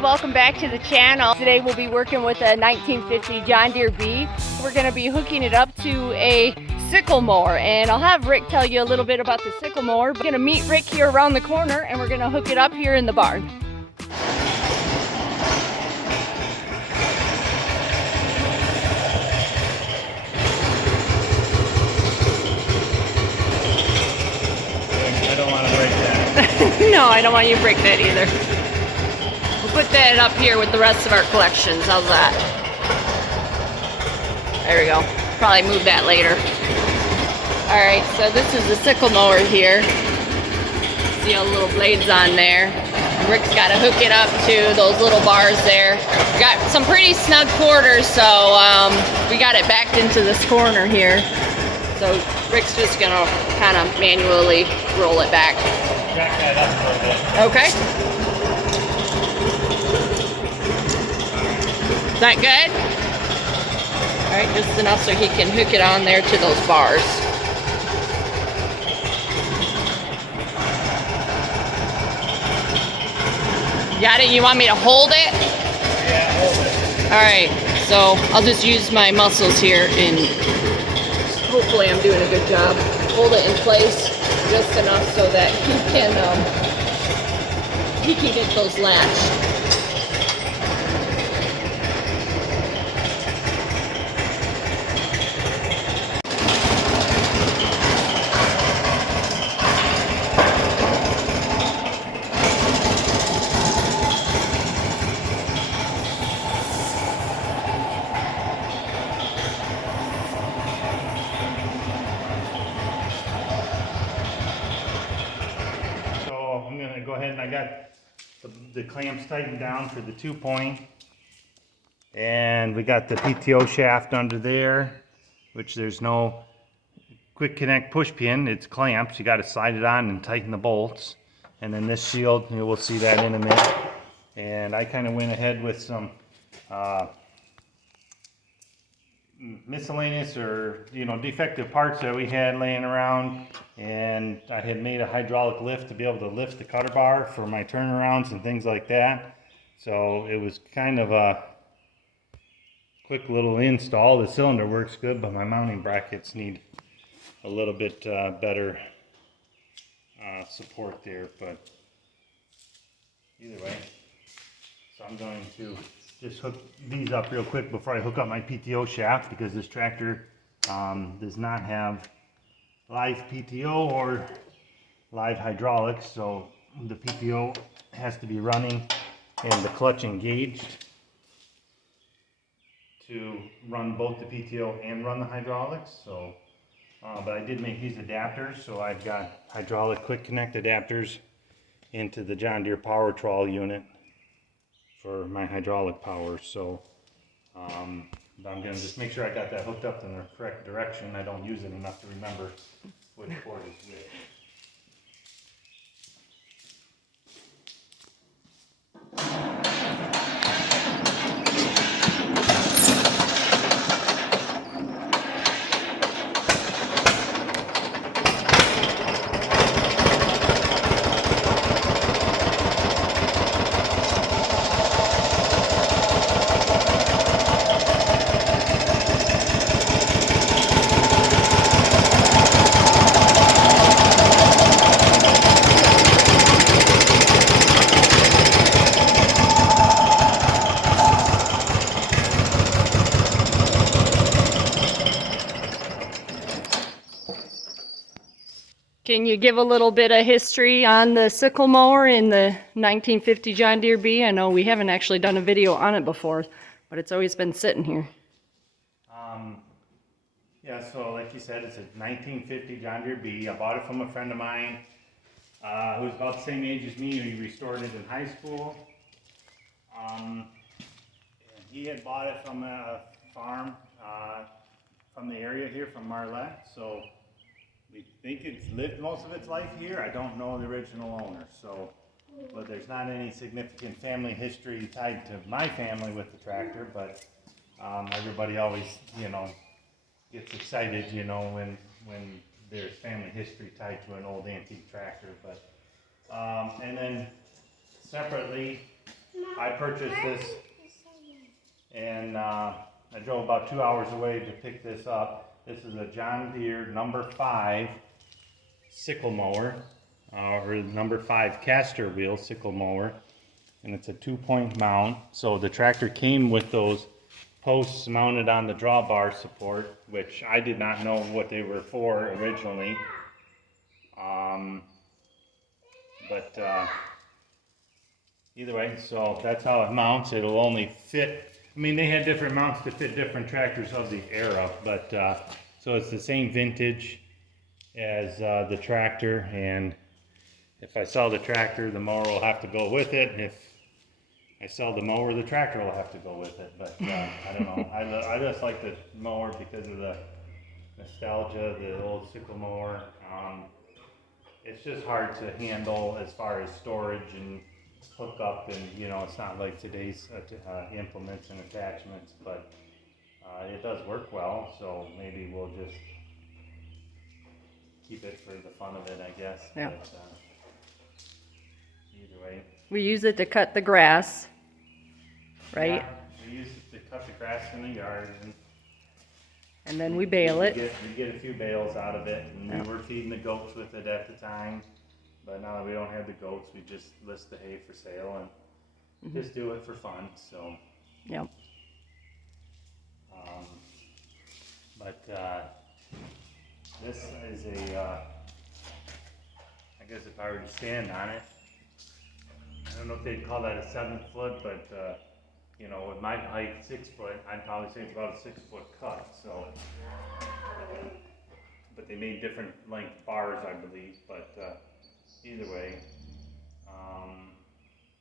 welcome back to the channel. Today we'll be working with a 1950 John Deere B. We're going to be hooking it up to a sickle mower, and I'll have Rick tell you a little bit about the sickle mower. We're going to meet Rick here around the corner and we're going to hook it up here in the barn. I don't want to break that. No, I don't want you to break that either. We'll put that up here with the rest of our collections. How's that? There we go. Probably move that later. Alright, so this is the sickle mower here. See all the little blades on there. Rick's got to hook it up to those little bars there. Got some pretty snug quarters, so we got it backed into this corner here. So Rick's just going to kind of manually roll it back. Jack that up a little bit. Okay. Is that good? Alright, just enough so he can hook it on there to those bars. Got it? You want me to hold it? Yeah, hold it. Alright, so I'll just use my muscles here and hopefully I'm doing a good job. Hold it in place just enough so that he can get those latched. I'm going to go ahead and I got the clamps tightened down for the 2-point, and we got the PTO shaft under there, which there's no quick connect push pin. It's clamps. You got to slide it on and tighten the bolts, and then this shield, you know, we'll see that in a minute. And I kind of went ahead with some miscellaneous or defective parts that we had laying around, and I had made a hydraulic lift to be able to lift the cutter bar for my turnarounds and things like that. So it was kind of a quick little install. The cylinder works good, but my mounting brackets need a little bit better support there. But either way, so I'm going to just hook these up real quick before I hook up my PTO shaft, because this tractor does not have live PTO or live hydraulics, so the PTO has to be running and the clutch engaged to run both the PTO and run the hydraulics. So, but I did make these adapters, so I've got hydraulic quick connect adapters into the John Deere power trawl unit for my hydraulic power. So I'm going to just make sure I got that hooked up in the correct direction. I don't use it enough to remember which cord is which. Can you give a little bit of history on the sickle mower in the 1950 John Deere B? I know we haven't actually done a video on it before, but it's always been sitting here. Yeah, so like you said, it's a 1950 John Deere B. I bought it from a friend of mine who was about the same age as me. He restored it in high school. And he had bought it from a farm from the area here, from Marlette. So we think it's lived most of its life here. I don't know the original owner, so, but there's not any significant family history tied to my family with the tractor. But everybody always, gets excited, when there's family history tied to an old antique tractor. But and then separately, I purchased this, and I drove about 2 hours away to pick this up. This is a John Deere number 5 sickle mower, or number 5 caster wheel sickle mower, and it's a 2-point mount. So the tractor came with those posts mounted on the drawbar support, which I did not know what they were for originally. But either way, so that's how it mounts. It'll only fit, I mean, they had different mounts to fit different tractors of the era, but so it's the same vintage as the tractor, and if I sell the tractor, the mower will have to go with it. If I sell the mower, the tractor will have to go with it. But I don't know. I just like the mower because of the nostalgia, the old sickle mower. It's just hard to handle as far as storage and hook up, and you know, it's not like today's implements and attachments, but it does work well. So maybe we'll just keep it for the fun of it, I guess. Yeah. But, either way. We use it to cut the grass, right? Yeah, we use it to cut the grass in the yard, And then we bale it. We get a few bales out of it, and Yeah. we were feeding the goats with it at the time. But now that we don't have the goats, we just list the hay for sale and just do it for fun. So. Yep. But this is a. I guess if I were to stand on it, I don't know if they'd call that a 7-foot, but you know, with my height, 6 foot, I'd probably say it's about a 6-foot cut. So, but they made different length bars, I believe. But either way,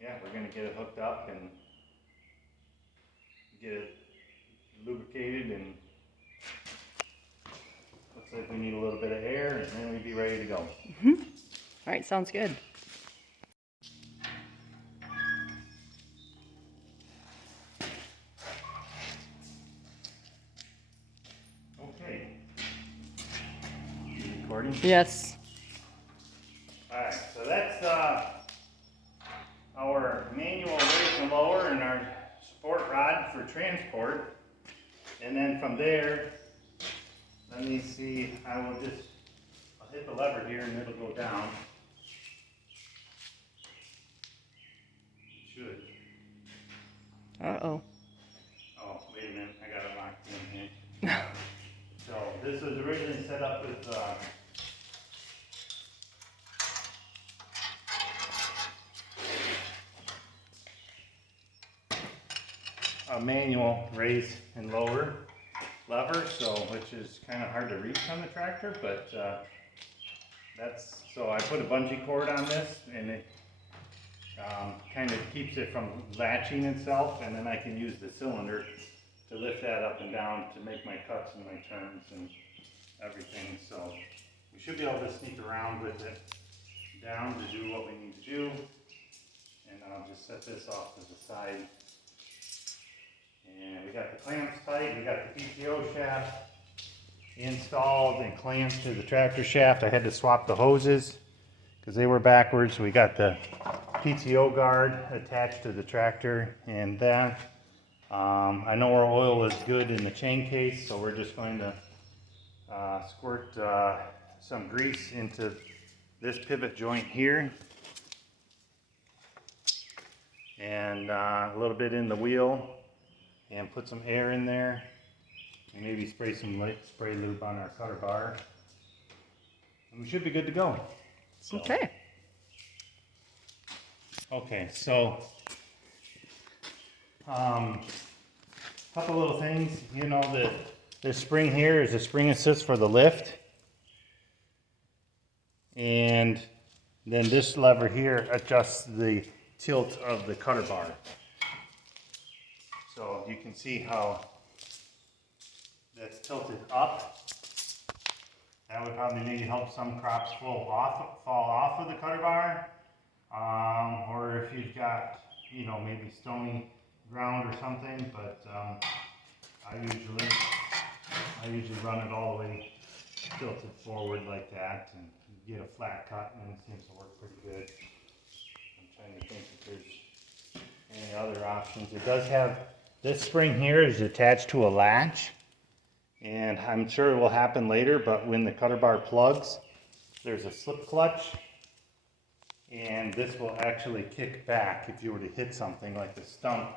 yeah, we're gonna get it hooked up and get it lubricated, and looks like we need a little bit of air, and then we'd be ready to go. All right, sounds good. Okay. You recording? Yes. Alright, so that's our manual raise and lower and our support rod for transport. And then from there, let me see, I'll hit the lever here and it'll go down. It should. Uh-oh. Oh, wait a minute, I got it locked in here. So this was originally set up with a manual raise and lower lever, so which is kind of hard to reach on the tractor, but so I put a bungee cord on this, and it kind of keeps it from latching itself, and then I can use the cylinder to lift that up and down to make my cuts and my turns and everything. So we should be able to sneak around with it down to do what we need to do, and I'll just set this off to the side. And we got the clamps tight, we got the PTO shaft installed and clamped to the tractor shaft. I had to swap the hoses because they were backwards. We got the PTO guard attached to the tractor, and that. I know our oil is good in the chain case, so we're just going to squirt some grease into this pivot joint here, and a little bit in the wheel, and put some air in there, and maybe spray some spray lube on our cutter bar, and we should be good to go. So. Okay. Okay, so couple little things. You know, this spring here is a spring assist for the lift, and then this lever here adjusts the tilt of the cutter bar. So you can see how that's tilted up. That would probably maybe help some crops fall off of the cutter bar. Or if you've got, you know, maybe stony ground or something, but I usually run it all the way tilted forward like that and get a flat cut, and it seems to work pretty good. I'm trying to think if there's any other options. It does have, this spring here is attached to a latch, and I'm sure it will happen later, but when the cutter bar plugs, there's a slip clutch, and this will actually kick back. If you were to hit something like the stump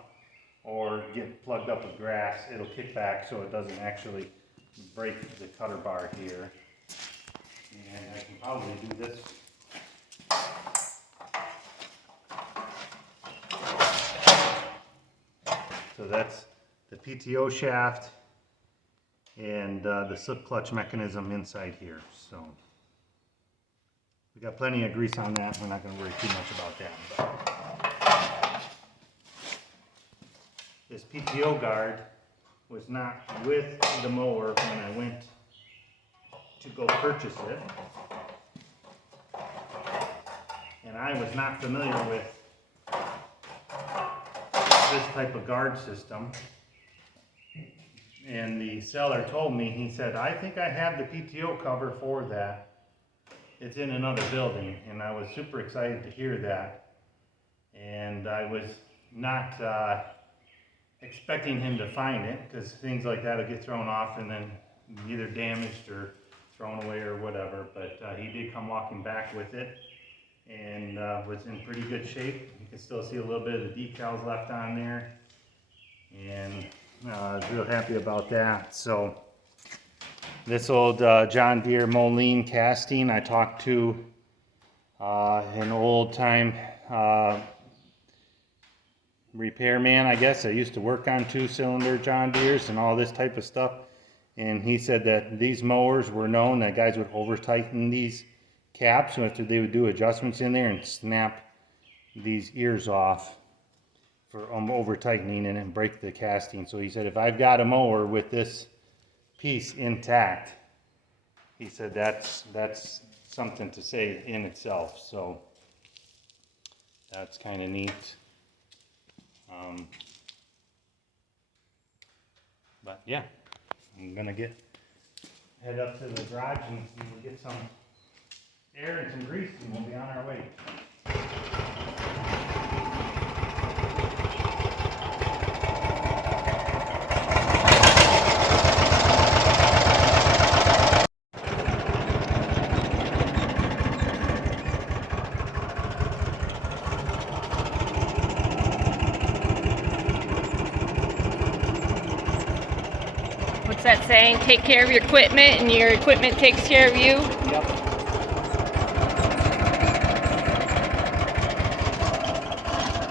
or get plugged up with grass, it'll kick back so it doesn't actually break the cutter bar here. And I can probably do this. So that's the PTO shaft and the slip clutch mechanism inside here. So we got plenty of grease on that. We're not going to worry too much about that. But this PTO guard was not with the mower when I went to go purchase it. And I was not familiar with this type of guard system. And the seller told me, he said, I think I have the PTO cover for that. It's in another building. And I was super excited to hear that. And I was not expecting him to find it, because things like that will get thrown off and then either damaged or thrown away or whatever. But he did come walking back with it, and was in pretty good shape. You can still see a little bit of the decals left on there, and I was real happy about that. So this old John Deere Moline casting, I talked to an old time repairman, I guess. I used to work on 2-cylinder John Deeres and all this type of stuff, and he said that these mowers were known that guys would over tighten these caps, so after they would do adjustments in there and snap these ears off for over tightening and then break the casting. So he said, if I've got a mower with this piece intact, he said that's something to say in itself. So that's kind of neat. But yeah, I'm gonna head up to the garage and we'll get some air and some grease, and we'll be on our way. What's that saying? Take care of your equipment and your equipment takes care of you? Yep.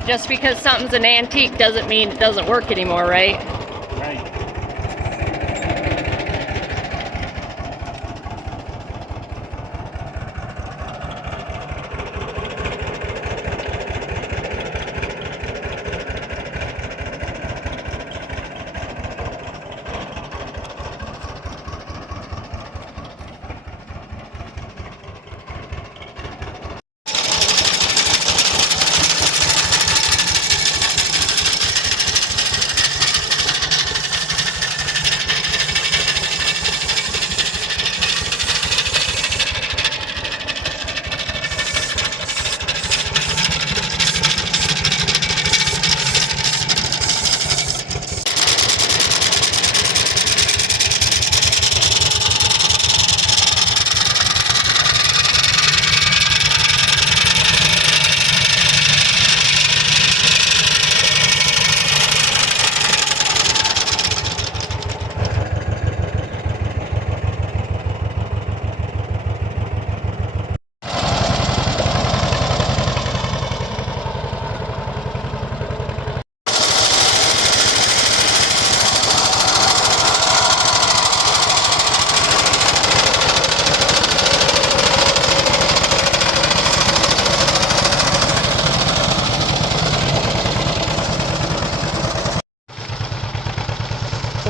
Just because something's an antique doesn't mean it doesn't work anymore, right? Right.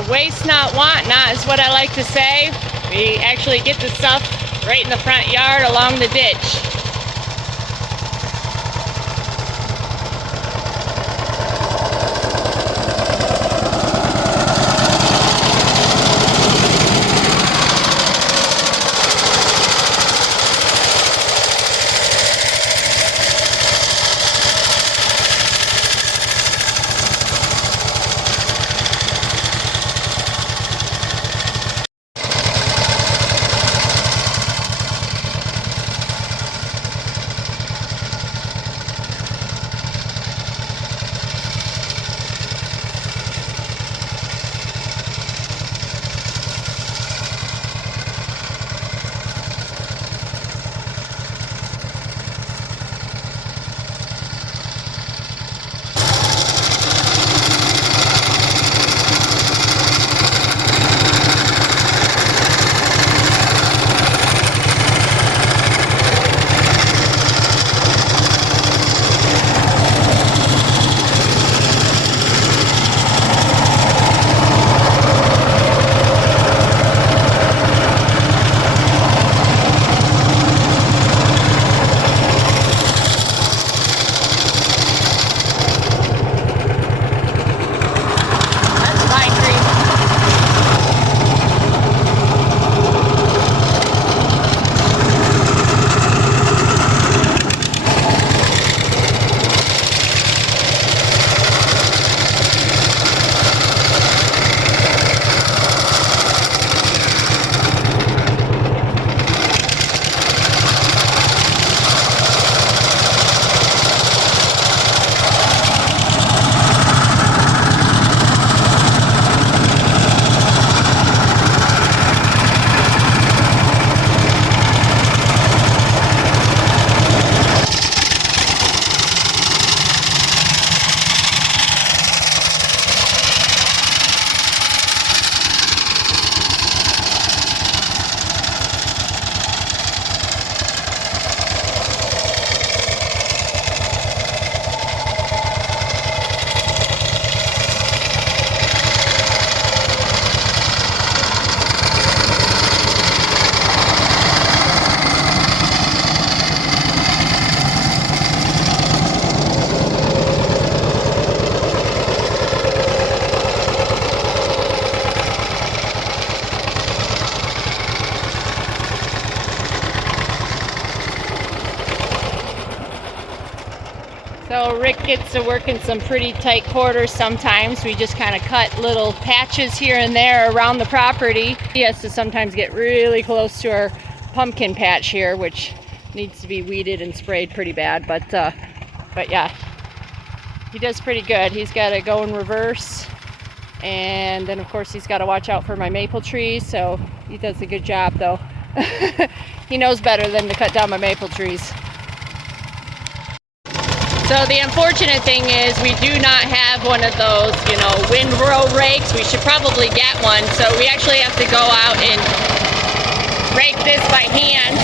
Waste not, want not is what I like to say. We actually get the stuff right in the front yard along the ditch. So Rick gets to work in some pretty tight quarters sometimes. We just kind of cut little patches here and there around the property. He has to sometimes get really close to our pumpkin patch here, which needs to be weeded and sprayed pretty bad. But yeah, he does pretty good. He's got to go in reverse. And then of course he's got to watch out for my maple trees. So he does a good job though. He knows better than to cut down my maple trees. So the unfortunate thing is we do not have one of those, you know, windrow rakes. We should probably get one. So we actually have to go out and rake this by hand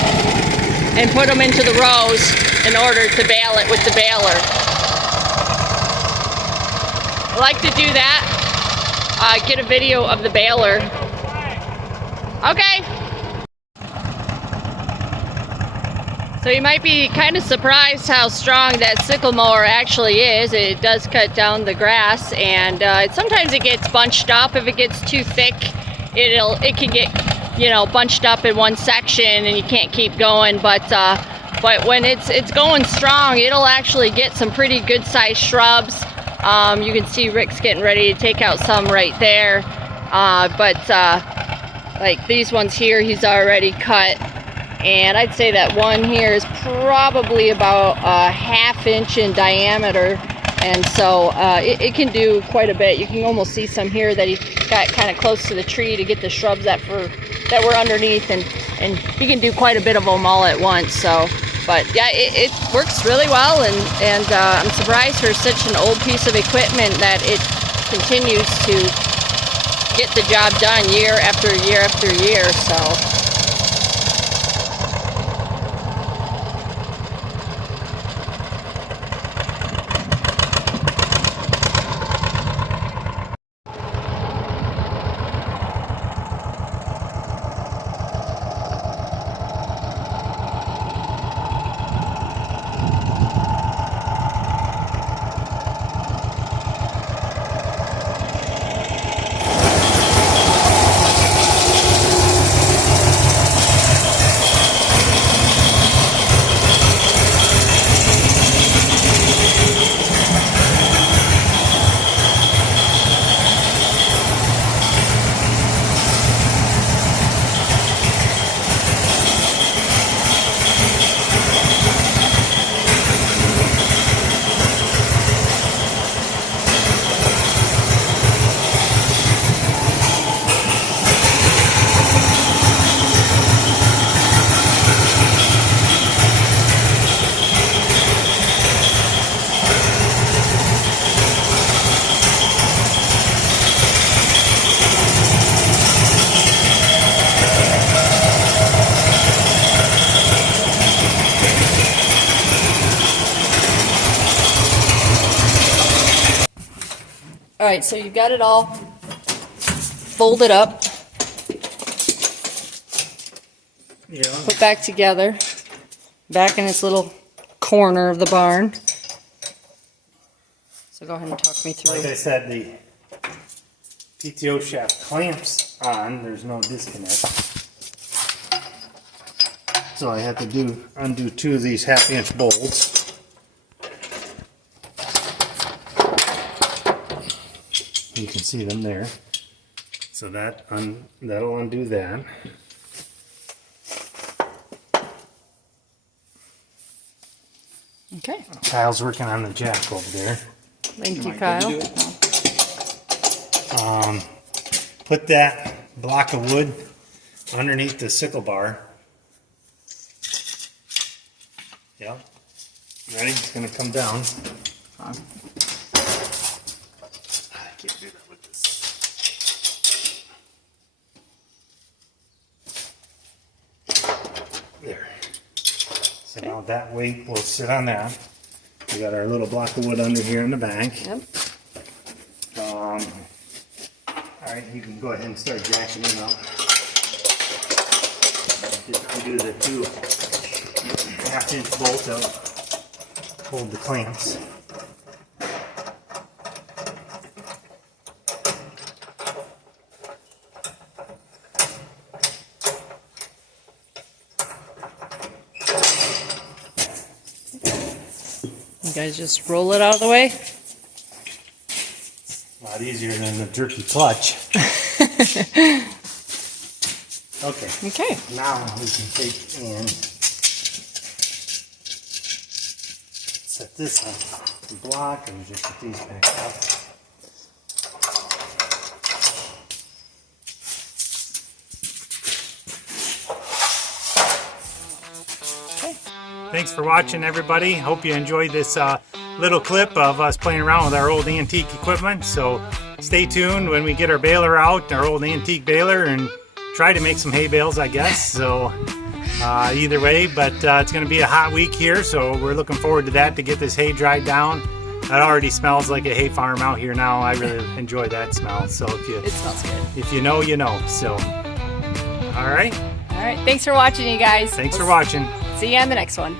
and put them into the rows in order to bale it with the baler. I like to do that. Get a video of the baler. Okay. So you might be kind of surprised how strong that sickle mower actually is. It does cut down the grass, and sometimes it gets bunched up. If it gets too thick, it can get, you know, bunched up in one section and you can't keep going. But when it's going strong, it'll actually get some pretty good sized shrubs. You can see Rick's getting ready to take out some right there. Like these ones here, he's already cut. And I'd say that one here is probably about a ½ inch in diameter. And so it can do quite a bit. You can almost see some here that he got kind of close to the tree to get the shrubs that were underneath. And he can do quite a bit of them all at once. So, but yeah, it works really well. And I'm surprised for such an old piece of equipment that it continues to get the job done year after year after year. So. All right, so you've got it all folded up, put back together, back in its little corner of the barn. So go ahead and talk me through. Like I said, the PTO shaft clamps on. There's no disconnect. So I had to undo 2 of these ½ inch bolts. You can see them there. So that'll undo that. Okay. Kyle's working on the jack over there. Thank you, Kyle. Put that block of wood underneath the sickle bar. Yep. Ready? It's going to come down. I can't do that with this. There. So now that weight will sit on that. We got our little block of wood under here in the bank. Yep. Alright, you can go ahead and start jacking it up. Just undo the 2 ½ inch bolts out. Hold the clamps. You guys just roll it out of the way. A lot easier than the jerky clutch. Okay. Okay. Now we can take and set this on the block and just put these back up. Okay. Thanks for watching, everybody. Hope you enjoyed this little clip of us playing around with our old antique equipment. So stay tuned when we get our baler out, our old antique baler, and try to make some hay bales, I guess. So either way, but it's going to be a hot week here, so we're looking forward to that, to get this hay dried down. It already smells like a hay farm out here now. I really enjoy that smell. So It smells good. if you know, you know. So all right. All right. Thanks for watching, you guys. Thanks for watching. See you on the next one.